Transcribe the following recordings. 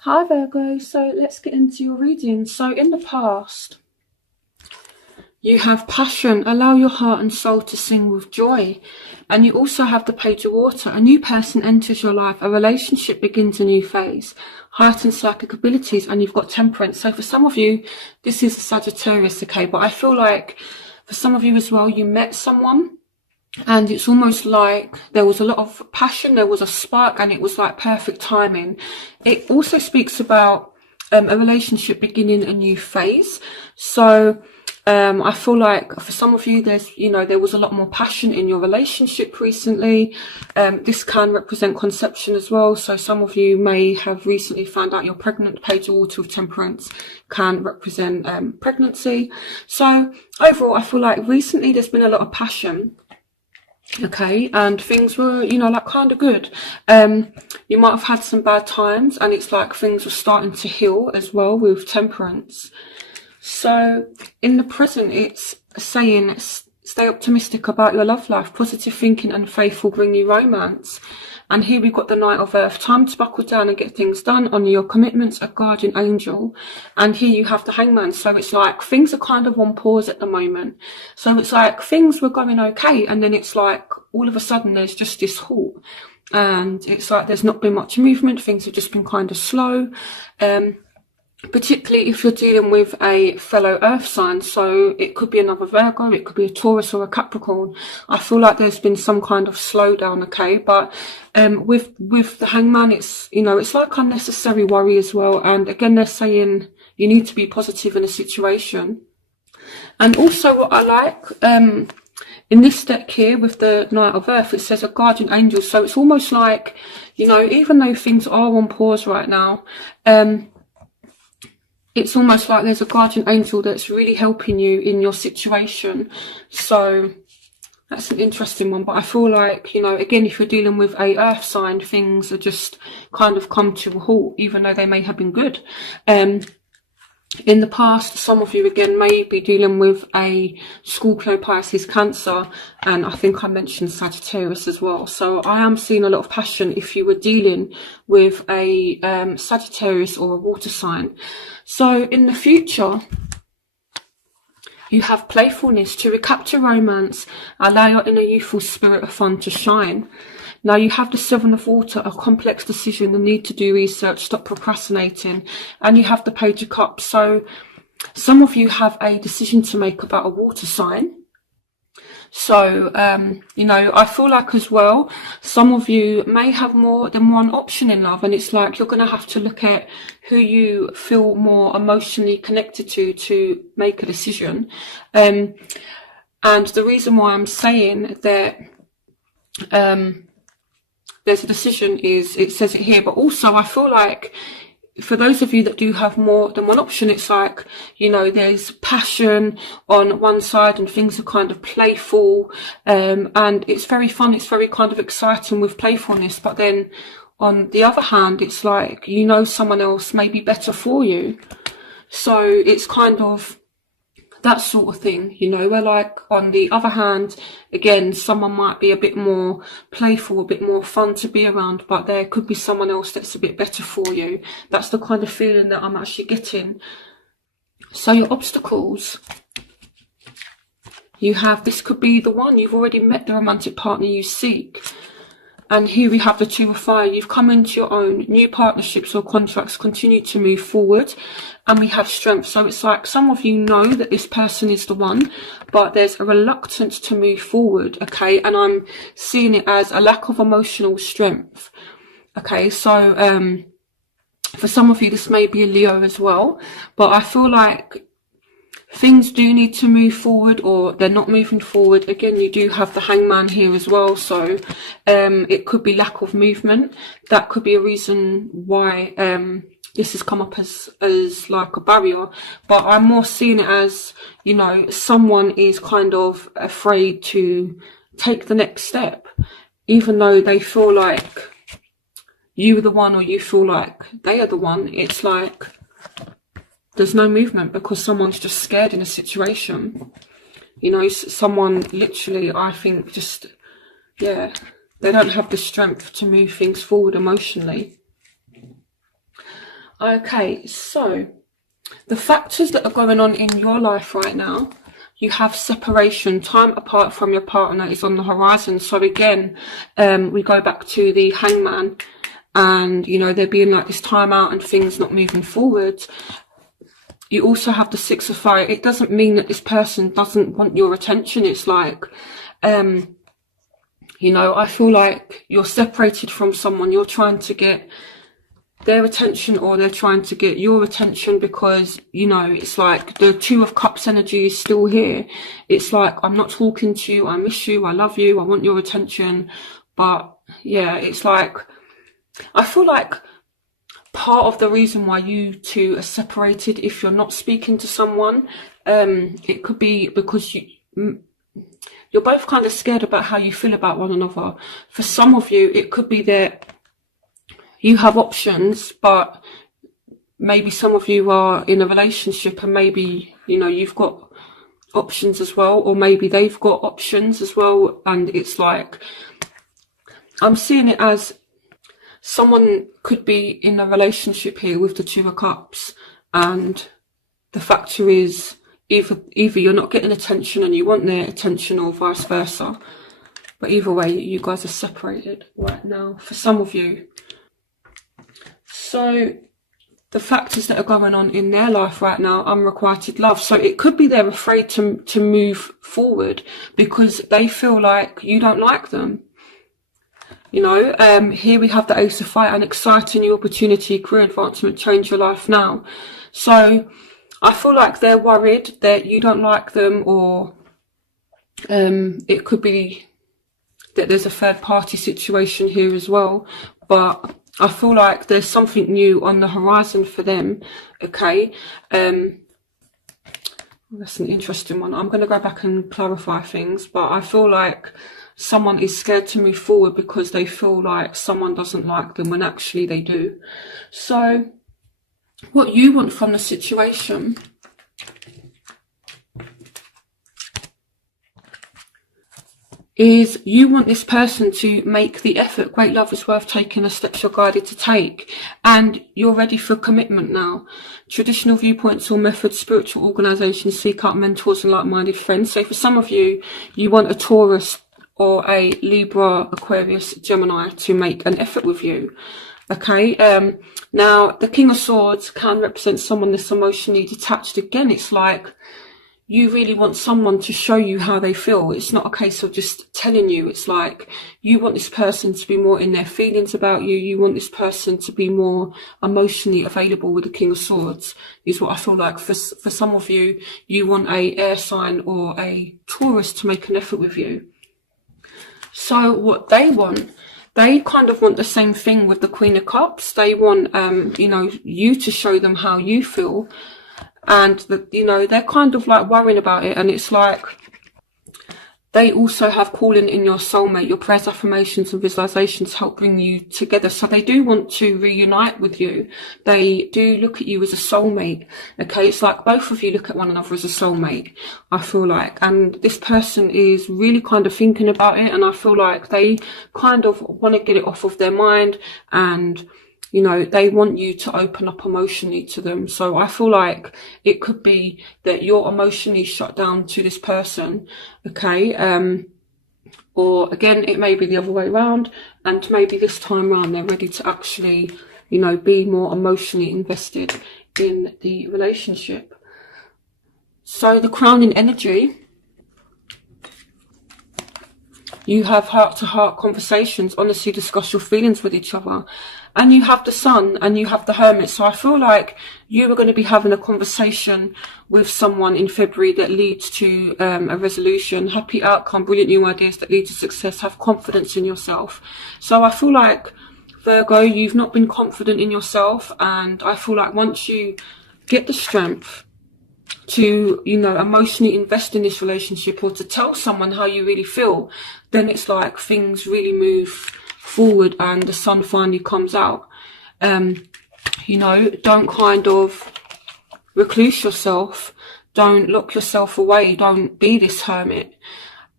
Hi Virgo, so let's get into your reading. So in the past, you have passion, allow your heart and soul to sing with joy. And you also have the Page of Water. A new person enters your life, a relationship begins a new phase, heightened psychic abilities, and you've got Temperance. So for some of you, this is a Sagittarius, okay? But I feel like for some of you as well, you met someone and it's almost like there was a lot of passion, there was a spark, and it was like perfect timing. It also speaks about a relationship beginning a new phase. So I feel like for some of you, there was a lot more passion in your relationship recently. This can represent conception as well. So some of you may have recently found out you're pregnant. Page of Water of Temperance can represent pregnancy. So overall, I feel like recently there's been a lot of passion. Okay, and things were, like kind of good. You might have had some bad times, and it's like things were starting to heal as well with Temperance. So in the present, it's saying stay optimistic about your love life. Positive thinking and faith will bring you romance. And here we've got the Knight of Earth. Time to buckle down and get things done. Honour your commitments, a guardian angel. And here you have the Hangman. So it's like things are kind of on pause at the moment. So it's like things were going okay. And then it's like all of a sudden there's just this halt. And it's like there's not been much movement. Things have just been kind of slow. Particularly if you're dealing with a fellow earth sign. So it could be another Virgo, it could be a Taurus or a Capricorn. I feel like there's been some kind of slowdown, okay? But with the Hangman, it's like unnecessary worry as well. And again, they're saying you need to be positive in a situation. And also what I like, in this deck here with the Knight of Earth, it says a guardian angel. So it's almost like, even though things are on pause right now, it's almost like there's a guardian angel that's really helping you in your situation. So that's an interesting one. But I feel like, again, if you're dealing with a earth sign, things are just kind of come to a halt, even though they may have been good. In the past, some of you, again, may be dealing with a Scorpio, Pisces, Cancer, and I think I mentioned Sagittarius as well. So I am seeing a lot of passion if you were dealing with a Sagittarius or a water sign. So in the future, you have playfulness to recapture romance, allow your inner youthful spirit of fun to shine. Now you have the Seven of Water, a complex decision, the need to do research, stop procrastinating. And you have the Page of Cups. So some of you have a decision to make about a water sign. So, I feel like as well, some of you may have more than one option in love. And it's like you're going to have to look at who you feel more emotionally connected to make a decision. And the reason why I'm saying that there's a decision is, it says it here, but also I feel like for those of you that do have more than one option, it's like, there's passion on one side and things are kind of playful, and it's very fun, it's very kind of exciting with playfulness, but then on the other hand, it's like, someone else may be better for you. So it's kind of that sort of thing, where like on the other hand, again, someone might be a bit more playful, a bit more fun to be around, but there could be someone else that's a bit better for you. That's the kind of feeling that I'm actually getting. So your obstacles, you have, this could be the one, you've already met the romantic partner you seek. And here we have the Two of Fire. You've come into your own. New partnerships or contracts continue to move forward. And we have Strength. So it's like some of you know that this person is the one, but there's a reluctance to move forward, okay? And I'm seeing it as a lack of emotional strength, okay? So for some of you, this may be a Leo as well. But I feel like things do need to move forward, or they're not moving forward. Again, you do have the Hangman here as well, so it could be lack of movement. That could be a reason why this has come up as like a barrier. But I'm more seeing it as, someone is kind of afraid to take the next step, even though they feel like you are the one, or you feel like they are the one. It's like there's no movement because someone's just scared in a situation. Someone literally, I think, just, they don't have the strength to move things forward emotionally. Okay, so the factors that are going on in your life right now, you have separation, time apart from your partner is on the horizon. So again, we go back to the Hangman, and you know, there being like this time out and things not moving forward. You also have the Six of Fire. It doesn't mean that this person doesn't want your attention. It's like, you know, I feel like you're separated from someone. You're trying to get their attention, or they're trying to get your attention, because, you know, it's like the Two of Cups energy is still here. It's like, I'm not talking to you. I miss you. I love you. I want your attention. But yeah, it's like, I feel like part of the reason why you two are separated, if you're not speaking to someone, it could be because you're both kind of scared about how you feel about one another. For some of you, it could be that you have options, but maybe some of you are in a relationship and maybe, you know, you've got options as well, or maybe they've got options as well. And it's like, I'm seeing it as someone could be in a relationship here with the Two of Cups, and the factor is either you're not getting attention and you want their attention, or vice versa. But either way, you guys are separated right now for some of you. So the factors that are going on in their life right now, unrequited love. So it could be they're afraid to move forward because they feel like you don't like them. You know, here we have the Ace of Fire, an exciting new opportunity, career advancement, change your life now. So I feel like they're worried that you don't like them, or it could be that there's a third party situation here as well. But I feel like there's something new on the horizon for them. Okay. That's an interesting one. I'm going to go back and clarify things, but I feel like someone is scared to move forward because they feel like someone doesn't like them when actually they do. So what you want from the situation is you want this person to make the effort. Great love is worth taking, the steps you're guided to take, and you're ready for commitment now. Traditional viewpoints or methods, spiritual organizations, seek out mentors and like-minded friends. So for some of you, you want a Taurus or a Libra, Aquarius, Gemini to make an effort with you. Okay, now the King of Swords can represent someone that's emotionally detached. Again, it's like you really want someone to show you how they feel. It's not a case of just telling you. It's like you want this person to be more in their feelings about you. You want this person to be more emotionally available with the King of Swords, is what I feel like. For some of you, you want a air sign or a Taurus to make an effort with you. So what they want, they kind of want the same thing with the Queen of Cups. They want, you know, you to show them how you feel. And, you know, they're kind of like worrying about it. And it's like they also have calling in your soulmate. Your prayers, affirmations and visualizations help bring you together. So they do want to reunite with you. They do look at you as a soulmate. Okay, it's like both of you look at one another as a soulmate, I feel like. And this person is really kind of thinking about it. And I feel like they kind of want to get it off of their mind. And you know, they want you to open up emotionally to them. So I feel like it could be that you're emotionally shut down to this person, okay? Or again, it may be the other way around, and maybe this time around they're ready to actually, you know, be more emotionally invested in the relationship. So the crowning energy, you have heart-to-heart conversations, honestly discuss your feelings with each other. And you have the Sun and you have the Hermit. So I feel like you are going to be having a conversation with someone in February that leads to a resolution, happy outcome, brilliant new ideas that lead to success. Have confidence in yourself. So I feel like, Virgo, you've not been confident in yourself. And I feel like once you get the strength to, you know, emotionally invest in this relationship, or to tell someone how you really feel, then it's like things really move forward and the sun finally comes out. You know, don't kind of recluse yourself, don't lock yourself away, don't be this hermit.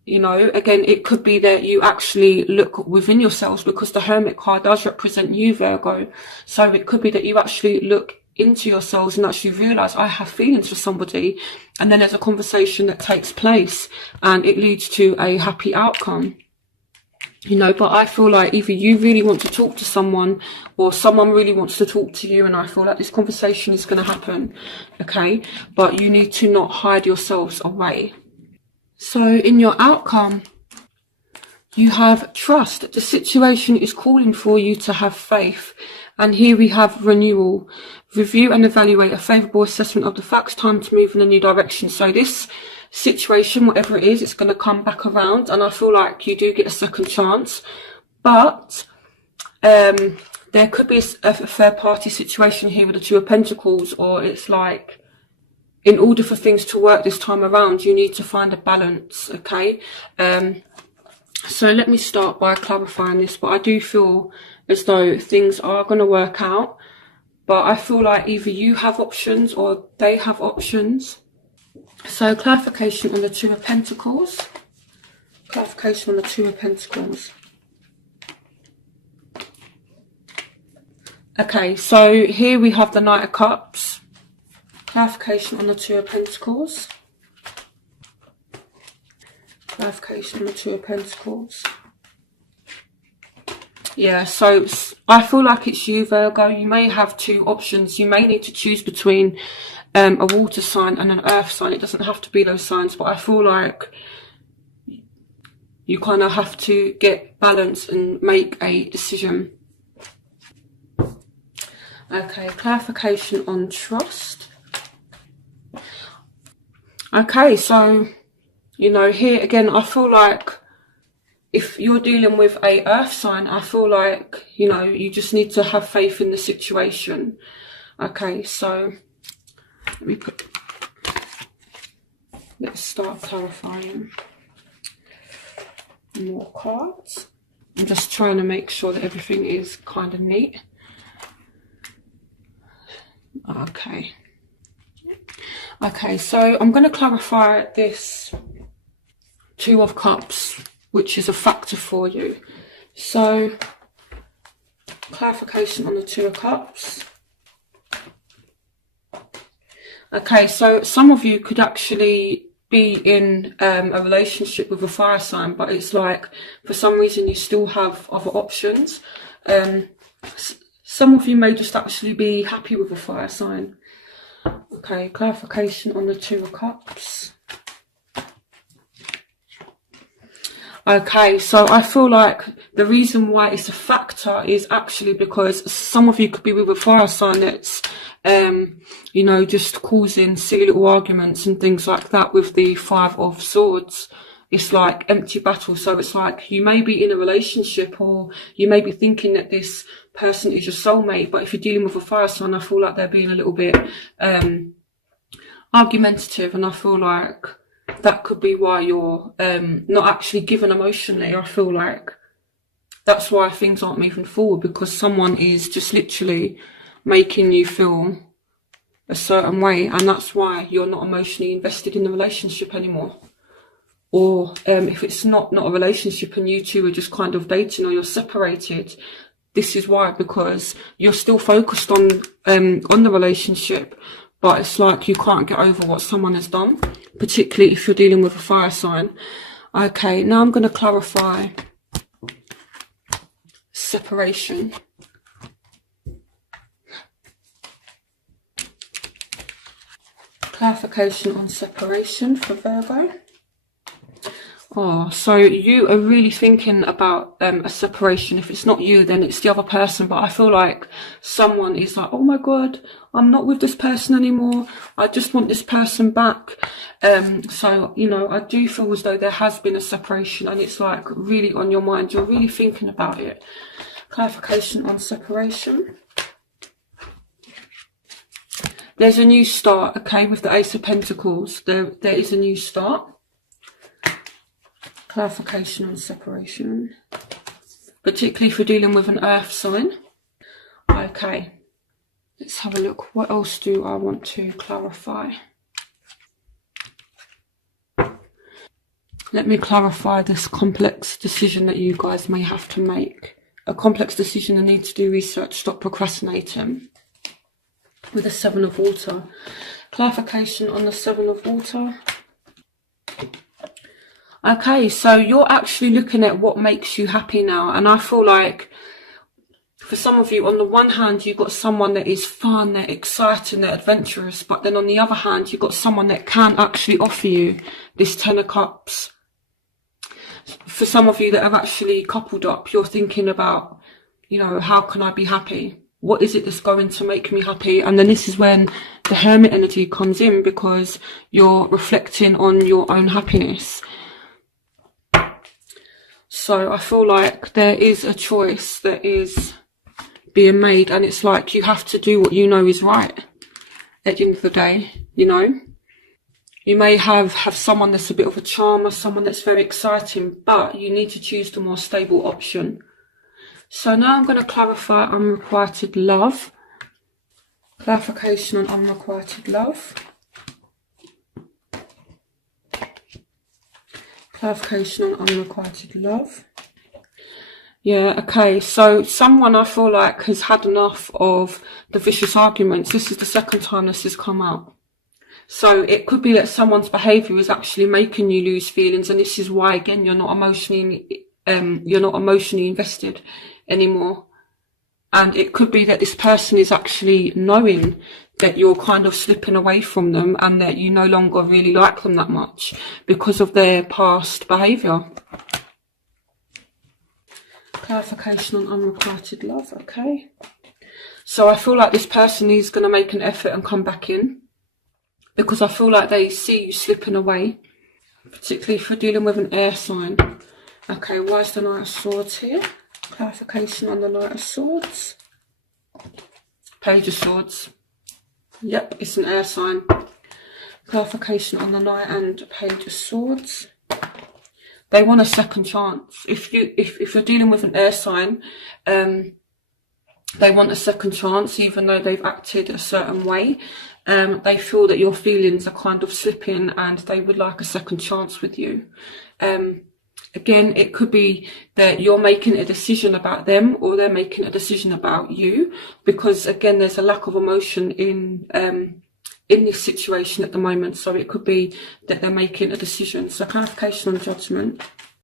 You know, again, it could be that you actually look within yourselves, because the Hermit card does represent you, Virgo. So it could be that you actually look into yourselves and actually realize, I have feelings for somebody, and then there's a conversation that takes place and it leads to a happy outcome. You know, but I feel like either you really want to talk to someone, or someone really wants to talk to you, and I feel like this conversation is going to happen, okay? But you need to not hide yourselves away. So in your outcome, you have trust. The situation is calling for you to have faith. And here we have renewal. Review and evaluate a favourable assessment of the facts. Time to move in a new direction. So this situation, whatever it is, it's going to come back around. And I feel like you do get a second chance. But there could be a third party situation here with the Two of Pentacles, or it's like, in order for things to work this time around, you need to find a balance, okay? So let me start by clarifying this, but I do feel as though things are going to work out. But I feel like either you have options or they have options. So clarification on the Two of Pentacles. Clarification on the Two of Pentacles. Okay, so here we have the Knight of Cups. Clarification on the Two of Pentacles. Clarification on the Two of Pentacles. Yeah, so I feel like it's you, Virgo. You may have two options. You may need to choose between a water sign and an earth sign. It doesn't have to be those signs, but I feel like you kind of have to get balance and make a decision. Okay, clarification on trust. Okay, so, you know, here again, I feel like if you're dealing with a earth sign, I feel like, you know, you just need to have faith in the situation. Okay, so let's start clarifying more cards. I'm just trying to make sure that everything is kind of neat. Okay. Okay, so I'm going to clarify this Two of Cups, which is a factor for you. So, clarification on the Two of Cups. Okay, so some of you could actually be in a relationship with a fire sign, but it's like, for some reason, you still have other options. Some of you may just actually be happy with a fire sign. Okay, clarification on the Two of Cups. Okay, so I feel like the reason why it's a factor is actually because some of you could be with a fire sign that's, you know, just causing silly little arguments and things like that with the Five of Swords. It's like empty battle. So it's like you may be in a relationship, or you may be thinking that this person is your soulmate, but if you're dealing with a fire sign, I feel like they're being a little bit argumentative, and I feel like that could be why you're not actually given emotionally. I feel like that's why things aren't moving forward, because someone is just literally making you feel a certain way, and that's why you're not emotionally invested in the relationship anymore. Or if it's not a relationship and you two are just kind of dating, or you're separated, this is why, because you're still focused on the relationship, but it's like you can't get over what someone has done, particularly if you're dealing with a fire sign. Okay, now I'm going to clarify separation. Clarification on separation for Virgo. Oh, so you are really thinking about a separation. If it's not you, then it's the other person. But I feel like someone is like, oh my God, I'm not with this person anymore. I just want this person back. So, you know, I do feel as though there has been a separation, and it's like really on your mind. You're really thinking about it. Clarification on separation. There's a new start, okay, with the Ace of Pentacles. There is a new start. Clarification on separation, particularly if you're dealing with an earth sign. Okay, let's have a look. What else do I want to clarify? Let me clarify this complex decision that you guys may have to make. A complex decision and need to do research. Stop procrastinating. With the Seven of Water. Clarification on the Seven of Water. Okay, so you're actually looking at what makes you happy now. And I feel like for some of you, on the one hand, you've got someone that is fun, they're exciting, they're adventurous. But then on the other hand, you've got someone that can actually offer you this Ten of Cups. For some of you that have actually coupled up, you're thinking about, you know, how can I be happy? What is it that's going to make me happy? And then this is when the Hermit energy comes in, because you're reflecting on your own happiness. So I feel like there is a choice that is being made, and it's like you have to do what you know is right at the end of the day, you know. You may have someone that's a bit of a charmer, someone that's very exciting, but you need to choose the more stable option. So now I'm going to clarify unrequited love. Clarification on unrequited love. Clarification on unrequited love. Yeah, okay, so someone I feel like has had enough of the vicious arguments. This is the second time this has come out. So it could be that someone's behaviour is actually making you lose feelings, and this is why, again, you're not emotionally invested anymore. And it could be that this person is actually knowing that you're kind of slipping away from them and that you no longer really like them that much because of their past behaviour. Clarification on unrequited love, okay. So I feel like this person is going to make an effort and come back in, because I feel like they see you slipping away, particularly if you're dealing with an air sign. Okay, why is the Knight of Swords here? Clarification on the Knight of Swords. Page of Swords. Yep, it's an air sign. Clarification on the Knight and Page of Swords. They want a second chance. If you're dealing with an air sign, they want a second chance, even though they've acted a certain way. They feel that your feelings are kind of slipping and they would like a second chance with you. Again, it could be that you're making a decision about them, or they're making a decision about you, because again, there's a lack of emotion in this situation at the moment. So it could be that they're making a decision. So clarification on Judgment.